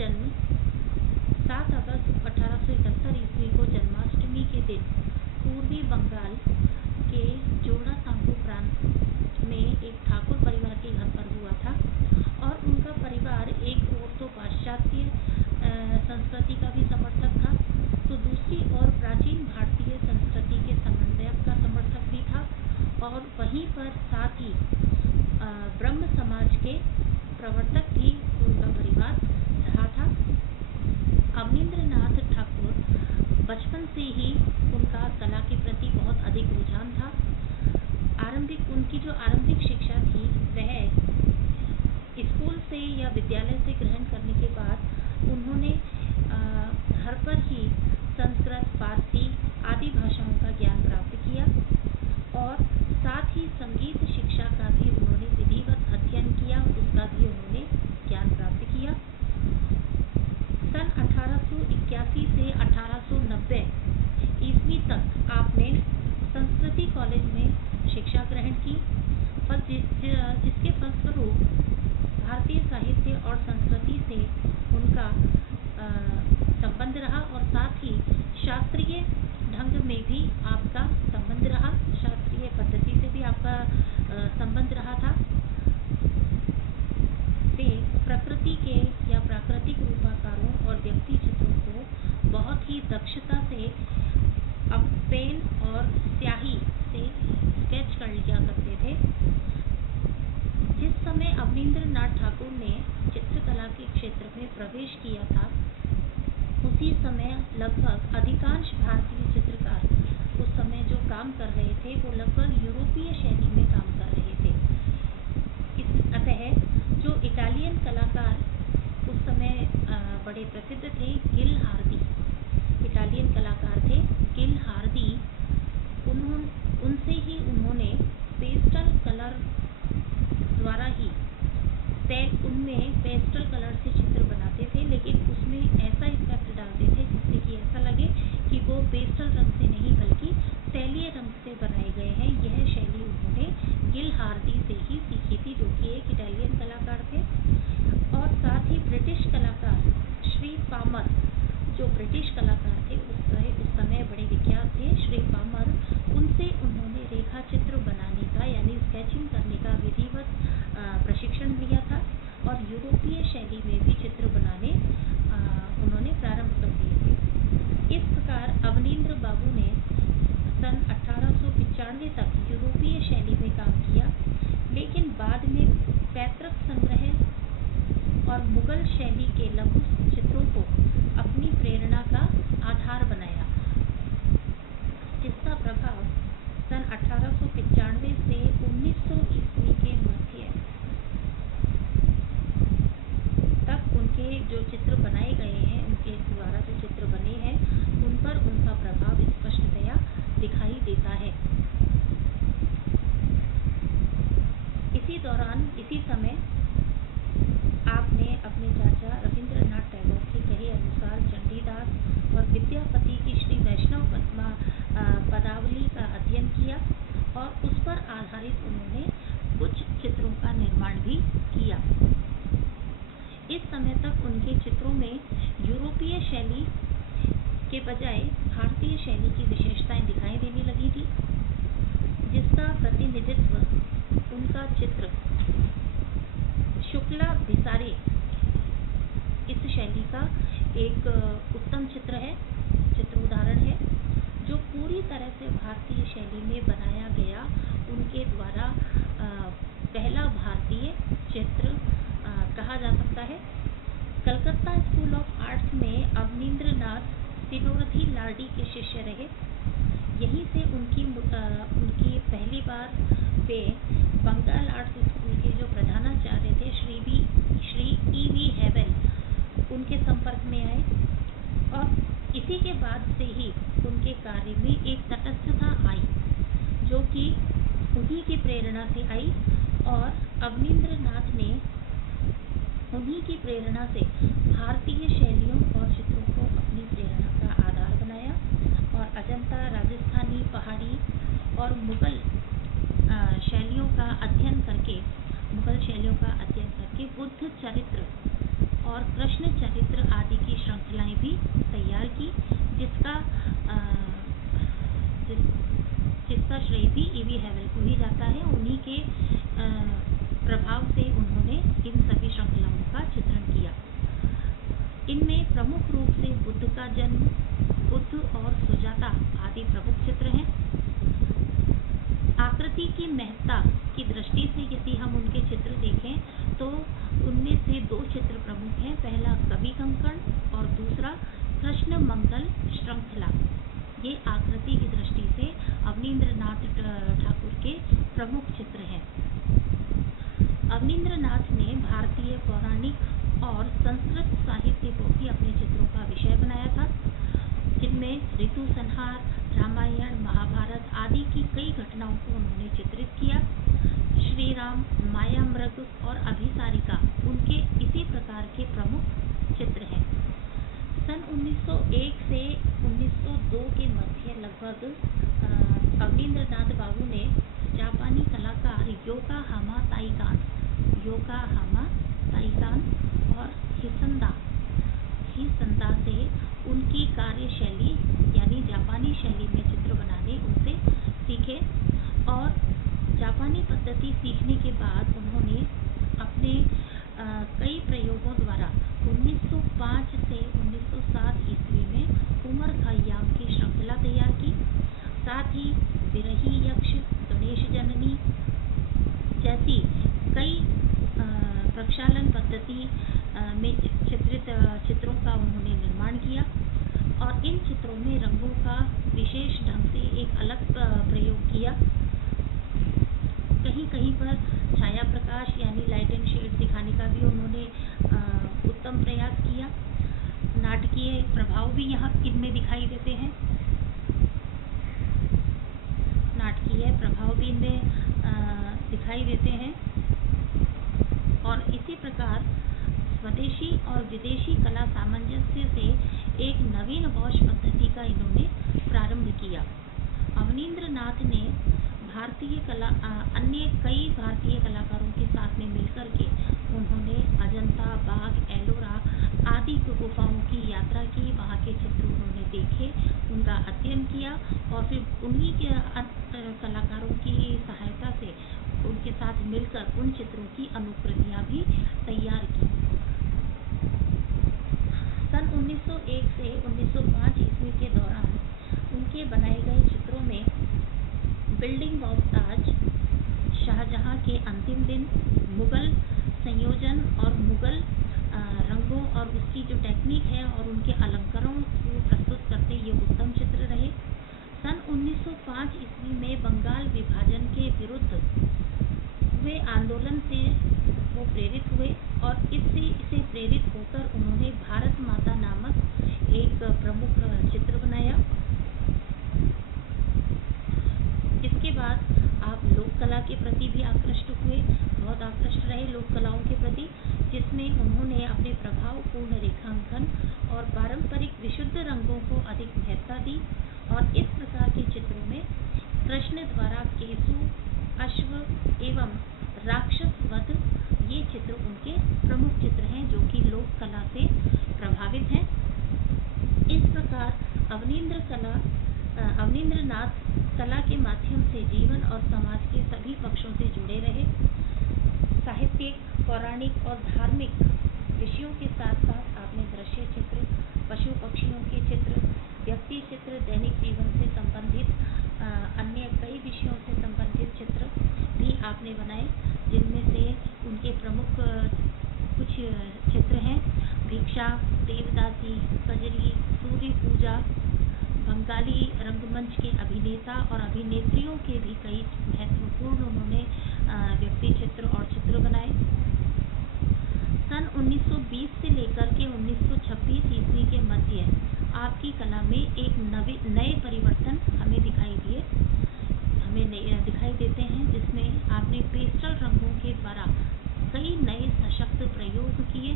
जन्म 7 अगस्त 1871 ईस्वी को जन्माष्टमी के दिन पूर्वी बंगाल के जोड़ासांको प्रांत में एक ठाकुर परिवार के घर पर हुआ था। और उनका परिवार एक ओर तो पाश्चात्य संस्कृति का भी समर्थक था, तो दूसरी ओर प्राचीन भारतीय संस्कृति के समन्वय का समर्थक भी था, और वहीं पर साथ ही ब्रह्म समाज के प्रवर्तक भी उनका परिवार रहा था। अवनींद्रनाथ ठाकुर बचपन से ही उनका कला के प्रति बहुत अधिक रुझान था। उनकी जो आरंभिक शिक्षा थी वह स्कूल से या विद्यालय से ग्रहण करने के बाद उन्होंने घर पर ही संस्कृत, फारसी आदि भाषाओं का ज्ञान प्राप्त किया, और साथ ही संगीत शिक्षा का भी उन्होंने विधिवत अध्ययन किया, उसका भी उन्होंने ज्ञान प्राप्त किया। सन 1881 से 1890 ईस्वी तक आपने संस्कृति कॉलेज में शिक्षा ग्रहण की, जिसके फलस्वरूप भारतीय साहित्य और संस्कृति से उनका संबंध रहा, और साथ ही शास्त्रीय ढंग में भी आपका संबंध रहा, शास्त्रीय पद्धति से भी आपका संबंध रहा था। वे प्रकृति के या प्राकृतिक रूपाकारों और व्यक्ति चित्रों को बहुत ही दक्षता से अब पेन और स्याही से स्केच कर लिया करते थे। जिस समय अवनींद्रनाथ ठाकुर ने चित्रकला के क्षेत्र में प्रवेश किया था, उसी समय लगभग अधिकांश भारतीय चित्रकार उस समय जो काम कर रहे थे वो लगभग यूरोपीय शैली में काम कर रहे थे। अतः जो इटालियन कलाकार उस समय बड़े प्रसिद्ध थे, गिल हार्दी इटालियन कलाकार थे। गिल हार्दी उनसे ही उन्होंने पेस्टल कलर द्वारा ही उनमें पेस्टल कलर से चित्र बनाते थे, लेकिन उसमें ऐसा इफेक्ट डालते थे जिससे कि ऐसा लगे कि वो पेस्टल रंग से नहीं बल्कि तैलीय रंग से बनाए गए हैं। यह शैली उन्होंने गिल हार्दी से ही सीखी थी, जो कि एक इटालियन कलाकार थे। और साथ ही ब्रिटिश कलाकार श्री पामर, जो ब्रिटिश कलाकार थे उस समय बड़े विख्यात थे, श्री पामर, उनसे उन्होंने रेखा चित्र बनाने का यानी स्केचिंग करने का विधिवत प्रशिक्षण लिया था, और यूरोपीय शैली में भी चित्र बनाने उन्होंने प्रारंभ कर दिए थे। इस प्रकार अवनींद्र बाबू ने सन 1895 तक यूरोपीय शैली में काम किया, लेकिन बाद में पैतृक संग्रह और मुगल शैली के लघु चित्रों को अपनी प्रेरणा का आधार बनाया, जिसका प्रभाव सन 1895 से 1900 ईस्वी के मध्य तक उनके जो चित्र बनाए गए हैं, उनके द्वारा जो चित्र बने हैं, उन पर उनका प्रभाव स्पष्टतया दिखाई देता है। इसी समय आपने अपने चाचा रविंद्रनाथ टैगोर के कहे अनुसार चंडीदास और विद्यापति की श्री वैष्णव पदावली का अध्ययन किया, और उस पर आधारित उन्होंने कुछ चित्रों का निर्माण भी किया। इस समय तक उनके चित्रों में यूरोपीय शैली के बजाय भारतीय शैली की विशेषताएं दिखाई देने लगी थी, जिसका प्रतिनिधित्व उनका चित्र शुक्ला भिसारे इस शैली का एक उत्तम चित्र उदाहरण है, जो पूरी तरह से भारतीय शैली में बनाया गया उनके द्वारा पहला भारतीय चित्र कहा जा सकता है। कलकत्ता स्कूल ऑफ आर्ट्स में अवनींद्रनाथ सिनोरथी लार्डी के शिष्य रहे। यहीं से उनकी पहली बार वे बंगाल आर्ट्स स्कूल के जो प्रधानाचार्य थे श्री E.V. हेवेल, उनके संपर्क में आए, और इसी के बाद से ही उनके कार्य में एक तटस्थता आई, जो कि उन्हीं की प्रेरणा से आई, और अवनींद्रनाथ ने उन्हीं की प्रेरणा से भारतीय शैलियों और चित्रों को अपनी प्रेरणा का आधार बनाया, और अजंता, राजस्थानी, पहाड़ी और मुगल शैलियों का अध्ययन करके बुद्ध चरित्र और कृष्ण चरित्र आदि की श्रृंखलाएं भी तैयार की, जिसका श्रेय भी ईवी हैवल को ही जाता है। उन्हीं के प्रभाव से उन्होंने इन सभी श्रृंखलाओं का चित्रण किया। इनमें प्रमुख रूप से बुद्ध का जन्म, बुद्ध और सुजाता आदि प्रमुख चित्र हैं। आकृति की महत्ता की दृष्टि से यदि हम उनके चित्र देखें तो उनमें से दो चित्र प्रमुख हैं। पहला कवि कंकण और दूसरा कृष्ण मंगल श्रृंखला। ये आकृति की दृष्टि से अवनींद्रनाथ ठाकुर के प्रमुख चित्र हैं। अवनींद्रनाथ ने भारतीय पौराणिक और संस्कृत साहित्य को भी अपने चित्रों का विषय बनाया था, जिनमें ऋतु संहार, रामायण, महाभारत आदि की कई घटनाओं को उन्होंने चित्रित किया। श्री राम, माया मृग और अभिसारिका उनके इसी प्रकार के प्रमुख चित्र हैं। सन 1901 से 1902 के मध्य लगभग अवनींद्रनाथ बाबू ने जापानी कलाकार योकोहामा ताइकान और हिसंदा से उनकी कार्यशैली यानी जापानी शैली में चित्र बनाने उनसे सीखे और जापानी पद्धति सीखने के बाद उन्होंने अपने कई प्रयोगों द्वारा 1905 से 1907 ईस्वी में उमर खय्याम की श्रृंखला तैयार की। साथ ही विरही यक्ष, गणेश जननी जैसी कई प्रक्षालन पद्धति में चित्रित चित्रों का उन्होंने निर्माण किया और इन चित्रों में रंगों का विशेष ढंग से एक अलग प्रयोग किया। कहीं कहीं पर छाया प्रकाश यानी लाइट एंड शेड दिखाने का भी उन्होंने उत्तम प्रयास किया। नाटकीय प्रभाव भी यहाँ इनमें दिखाई देते हैं। दिखाई देते हैं और इसी प्रकार स्वदेशी और विदेशी कला सामंजस्य से एक नवीन वॉश पद्धति का इन्होंने प्रारंभ किया। अवनींद्रनाथ ने अन्य कई भारतीय कलाकारों के साथ में मिलकर के उन्होंने अजंता, बाघ, एलोरा आदि गुफाओं की यात्रा की। वहाँ के चित्र उन्होंने देखे, उनका अध्ययन किया और फिर उन्हीं के कलाकारों की सहायता से उनके साथ मिलकर उन चित्रों की अनुकृतियाँ भी तैयार की। सन 1901 से 1905 ईस्वी के दौरान उनके बनाए गए चित्रों में बिल्डिंग ऑफ ताज, शाहजहां के अंतिम दिन, मुगल संयोजन और मुगल रंगों और उसकी जो टेक्निक है और उनके अलंकारों को प्रस्तुत करते ये उत्तम चित्र रहे। सन 1905 ईस्वी में बंगाल विभाजन के विरुद्ध हुए आंदोलन से वो प्रेरित हुए और इसे प्रेरित होकर उन्होंने भारत माता नामक एक प्रमुख चित्र बनाया। इसके बाद आप लोक कला के प्रति भी बहुत आकृष्ट रहे लोक कलाओं के प्रति, जिसमें उन्होंने अपने प्रभावपूर्ण रेखांकन और पारंपरिक विशुद्ध रंगों को अधिक महत्ता दी और इस प्रकार के चित्रों में कृष्ण द्वारा केसु, अश्व एवं राक्षस वध ये चित्र उनके प्रमुख चित्र हैं जो कि लोक कला से प्रभावित हैं। इस प्रकार अवनींद्रनाथ कला के माध्यम से जीवन और समाज के सभी पक्षों से जुड़े रहे। साहित्यिक, पौराणिक और धार्मिक विषयों के साथ साथ आपने दृश्य चित्र, पशु पक्षियों के चित्र, व्यक्ति चित्र, दैनिक जीवन से संबंधित अन्य कई विषयों से संबंधित चित्र भी आपने बनाए, जिनमें से उनके प्रमुख कुछ चित्र हैं भिक्षा, देवदासी, कजरी, सूर्य पूजा, बंगाली रंगमंच के अभिनेता और अभिनेत्रियों के भी कई महत्वपूर्ण उन्होंने व्यक्ति चित्र और चित्र बनाए। सन 1920 से लेकर के 1926 ईस्वी के मध्य आपकी कला में एक नए परिवर्तन हमें दिखाई देते हैं, जिसमें आपने पेस्टल रंगों के द्वारा कई नए सशक्त प्रयोग किए,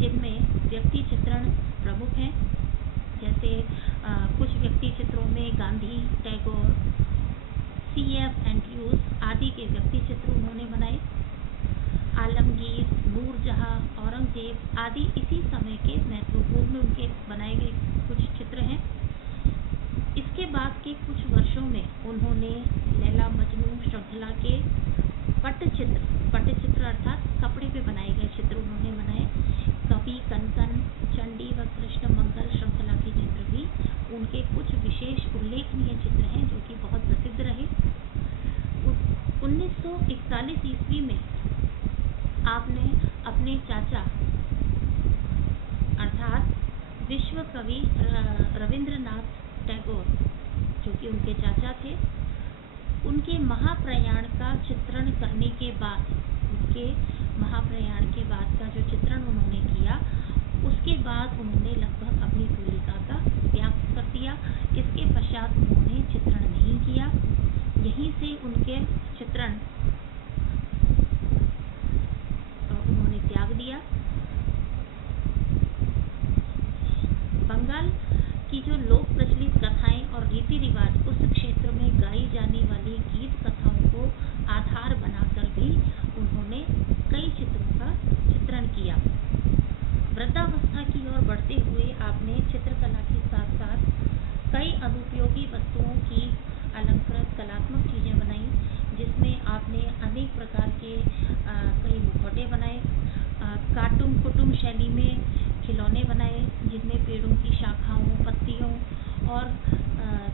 जिनमें व्यक्ति चित्रण प्रमुख हैं। जैसे कुछ व्यक्ति चित्रों में गांधी, टैगोर, C.F. एंड्रयूज आदि के व्यक्ति चित्र उन्होंने बनाए। आलमगीर, नूरजहां, औरंगजेब आदि इसी समय के महत्वपूर्ण उनके बनाए गए कुछ चित्र हैं। इसके बाद के कुछ वर्षों में उन्होंने लैला मजनू श्रृंखला के पट्टचित्र अर्थात कपड़े पे बनाए गए चित्र उन्होंने बनाए। कवि कनकन, चंडी व कृष्ण मंगल श्रृंखला के चित्र भी उनके कुछ विशेष उल्लेखनीय चित्र हैं जो कि बहुत प्रसिद्ध रहे। 1941 ईस्वी में आपने अपने चाचा अर्थात विश्व कवि रविंद्रनाथ टैगोर, जो कि उनके चाचा थे, उनके महाप्रयाण का चित्रण करने के बाद, उनके महाप्रयाण के बाद का जो चित्रण उन्होंने किया, उसके बाद उन्होंने लगभग अपनी तूलिका का त्याग कर दिया। इसके पश्चात उन्होंने चित्रण नहीं किया। यहीं से उनके चित्रण उन्होंने त्याग दिया। बंगाल की जो लोक प्रचलित कथाएं और रीति रिवाज, उस क्षेत्र में गाई जाने वाली गीत कथाओं को आधार बनाकर भी उन्होंने कई चित्रों का चित्रण किया। वृद्धावस्था की ओर बढ़ते हुए आपने चित्रकला के साथ साथ कई अनुपयोगी वस्तुओं की अलंकृत कलात्मक चीजें बनाई, जिसमें आपने अनेक प्रकार के कई मुखौटे बनाए, कार्टून कुटुम्ब शैली में खिलौने बनाए, जिनमें पेड़ों की शाखाओं, पत्तियों और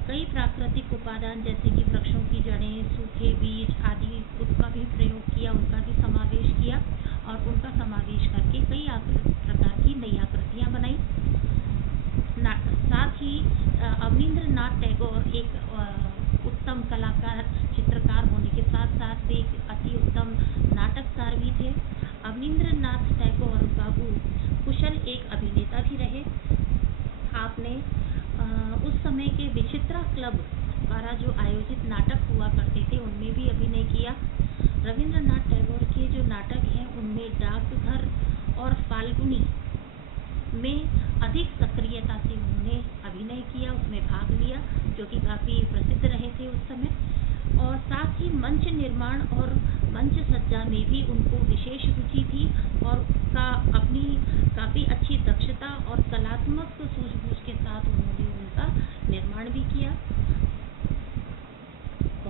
कई प्राकृतिक उपादान जैसे कि वृक्षों की जड़ें, सूखे बीज आदि उनका भी प्रयोग किया, उनका भी समावेश किया और उनका समावेश करके कई प्रकार की नई आकृतियां बनाई। साथ ही अवनींद्रनाथ टैगोर एक उत्तम कलाकार, चित्रकार होने के साथ साथ वे एक अति उत्तम नाटककार भी थे। अवनींद्रनाथ टैगोर बाबू कुशल एक अभिनेता भी रहे। आपने उस समय के विचित्रा क्लब द्वारा जो आयोजित नाटक हुआ करते थे, उनमें भी अभिनय किया। रविंद्रनाथ टैगोर के जो नाटक हैं, उनमें डाकघर और फाल्गुनी में अधिक सक्रियता से उन्होंने अभिनय किया, उसमें भाग लिया, जो कि काफ़ी प्रसिद्ध रहे थे उस समय। और साथ ही मंच निर्माण और मंच सज्जा में भी उनको विशेष रुचि थी और अपनी काफ़ी अच्छी दक्षता और कलात्मक सूझबूझ के साथ उन्होंने उनका निर्माण भी किया।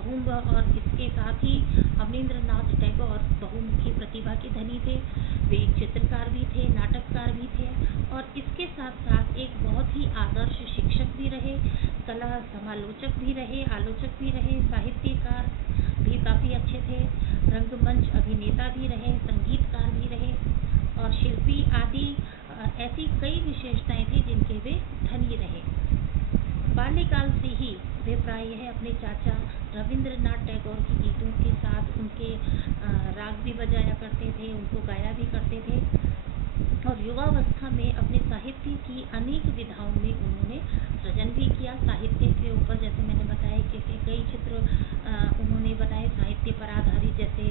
और इसके साथ ही अवनींद्रनाथ टैगोर बहुमुखी प्रतिभा के धनी थे। वे एक चित्रकार भी थे, नाटककार भी थे और इसके साथ साथ एक बहुत ही आदर्श शिक्षक भी रहे, कला समालोचक भी रहे, आलोचक भी रहे, साहित्यकार भी काफ़ी अच्छे थे, रंगमंच अभिनेता भी रहे, संगीतकार भी रहे और शिल्पी आदि ऐसी कई विशेषताएं थी जिनके वे धनी रहे। बाल्यकाल से ही वे प्रायः अपने चाचा रविंद्रनाथ टैगोर के गीतों के साथ उनके राग भी बजाया करते थे, उनको गाया भी करते थे और युवावस्था में अपने साहित्य की अनेक विधाओं में उन्होंने सृजन भी किया। साहित्य के ऊपर जैसे मैंने बताया कि कई चित्र उन्होंने बनाए साहित्य पर आधारित, जैसे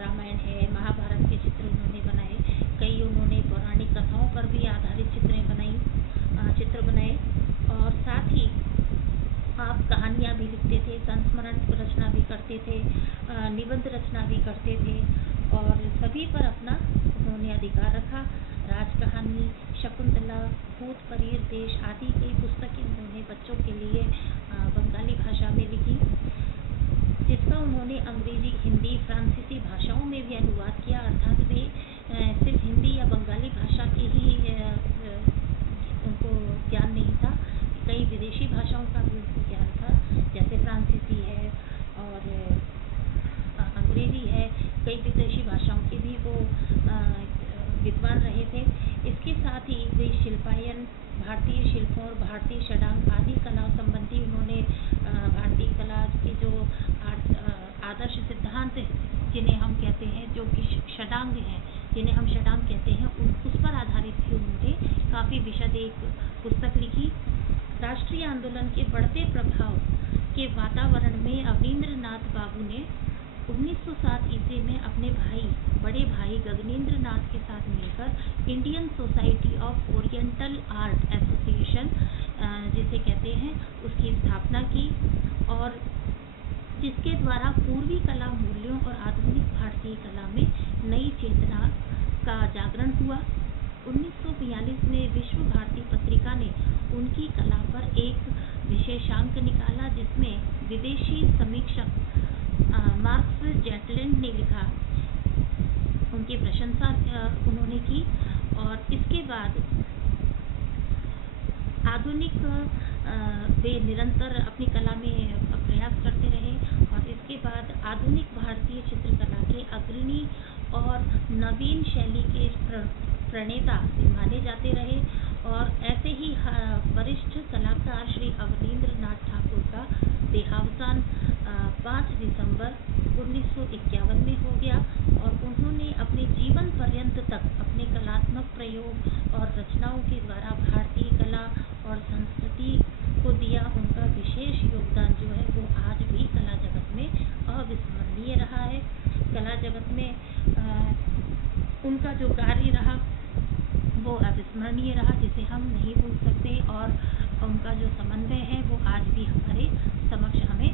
रामायण है, महाभारत के चित्र उन्होंने बनाए, कई उन्होंने पौराणिक कथाओं पर भी आधारित चित्र बनाए और साथ ही आप कहानियाँ भी लिखते थे, संस्मरण रचना भी करते थे, निबंध रचना भी करते थे और सभी पर अपना उन्होंने अधिकार रखा। राजकहानी, शकुंतला, भूत परीर देश आदि कई पुस्तकें उन्होंने बच्चों के लिए बंगाली भाषा में लिखी, जिसका उन्होंने अंग्रेजी, हिंदी, फ्रांसीसी भाषाओं में भी अनुवाद किया। अर्थात वे सिर्फ हिंदी या बंगाली भाषा के ही उनको ज्ञान नहीं था, कई विदेशी भाषाओं का भी उनको ज्ञान था, जैसे फ्रांसीसी है और अंग्रेजी है, कई विदेशी भाषाओं के भी वो विद्वान रहे थे। इसके साथ ही वे शिल्पायन, भारतीय शिल्पों और भारतीय षडांग आदि कलाओं संबंधी उन्होंने भारतीय कला के जो आदर्श सिद्धांत जिन्हें हम कहते हैं, जो कि षडांग हैं, जिन्हें हम षडांग कहते हैं, उस पर आधारित भी उन्होंने काफ़ी विशद एक पुस्तक लिखी। राष्ट्रीय आंदोलन के बढ़ते प्रभाव के वातावरण में अवनींद्रनाथ बाबू ने 1907 ईस्वी में अपने बड़े भाई गगनेंद्र नाथ के साथ मिलकर Indian society of oriental art association, जिसे कहते हैं, उसकी स्थापना की और जिसके द्वारा पूर्वी कला मूल्यों और आधुनिक भारतीय कला में नई चेतना का जागरण हुआ। 1942 में विश्व भारती पत्रिका ने उनकी कला पर एक विशेषांक निकाला, जिसमें विदेशी समीक्षक मार्क्स जैटलैंड ने लिखा, उनकी प्रशंसा उन्होंने की। और इसके बाद आधुनिक वे निरंतर अपनी कला में प्रयास करते रहे, और इसके बाद आधुनिक भारतीय चित्रकला के अग्रणी और नवीन शैली के प्रणेता माने जाते रहे। और ऐसे ही वरिष्ठ कलाकार श्री अवनींद्र नाथ ठाकुर का देहावसान 5 दिसंबर 1951 में हो गया, और उन्होंने अपने जीवन पर्यंत तक अपने कलात्मक प्रयोग और रचनाओं के द्वारा भारतीय कला और संस्कृति को दिया। उनका विशेष योगदान जो है वो आज भी कला जगत में अविस्मरणीय रहा है। कला जगत में उनका जो कार्य रहा वो अविस्मरणीय रहा, जिसे हम नहीं भूल सकते, और उनका जो समन्वय है वो आज भी हमारे समक्ष हमें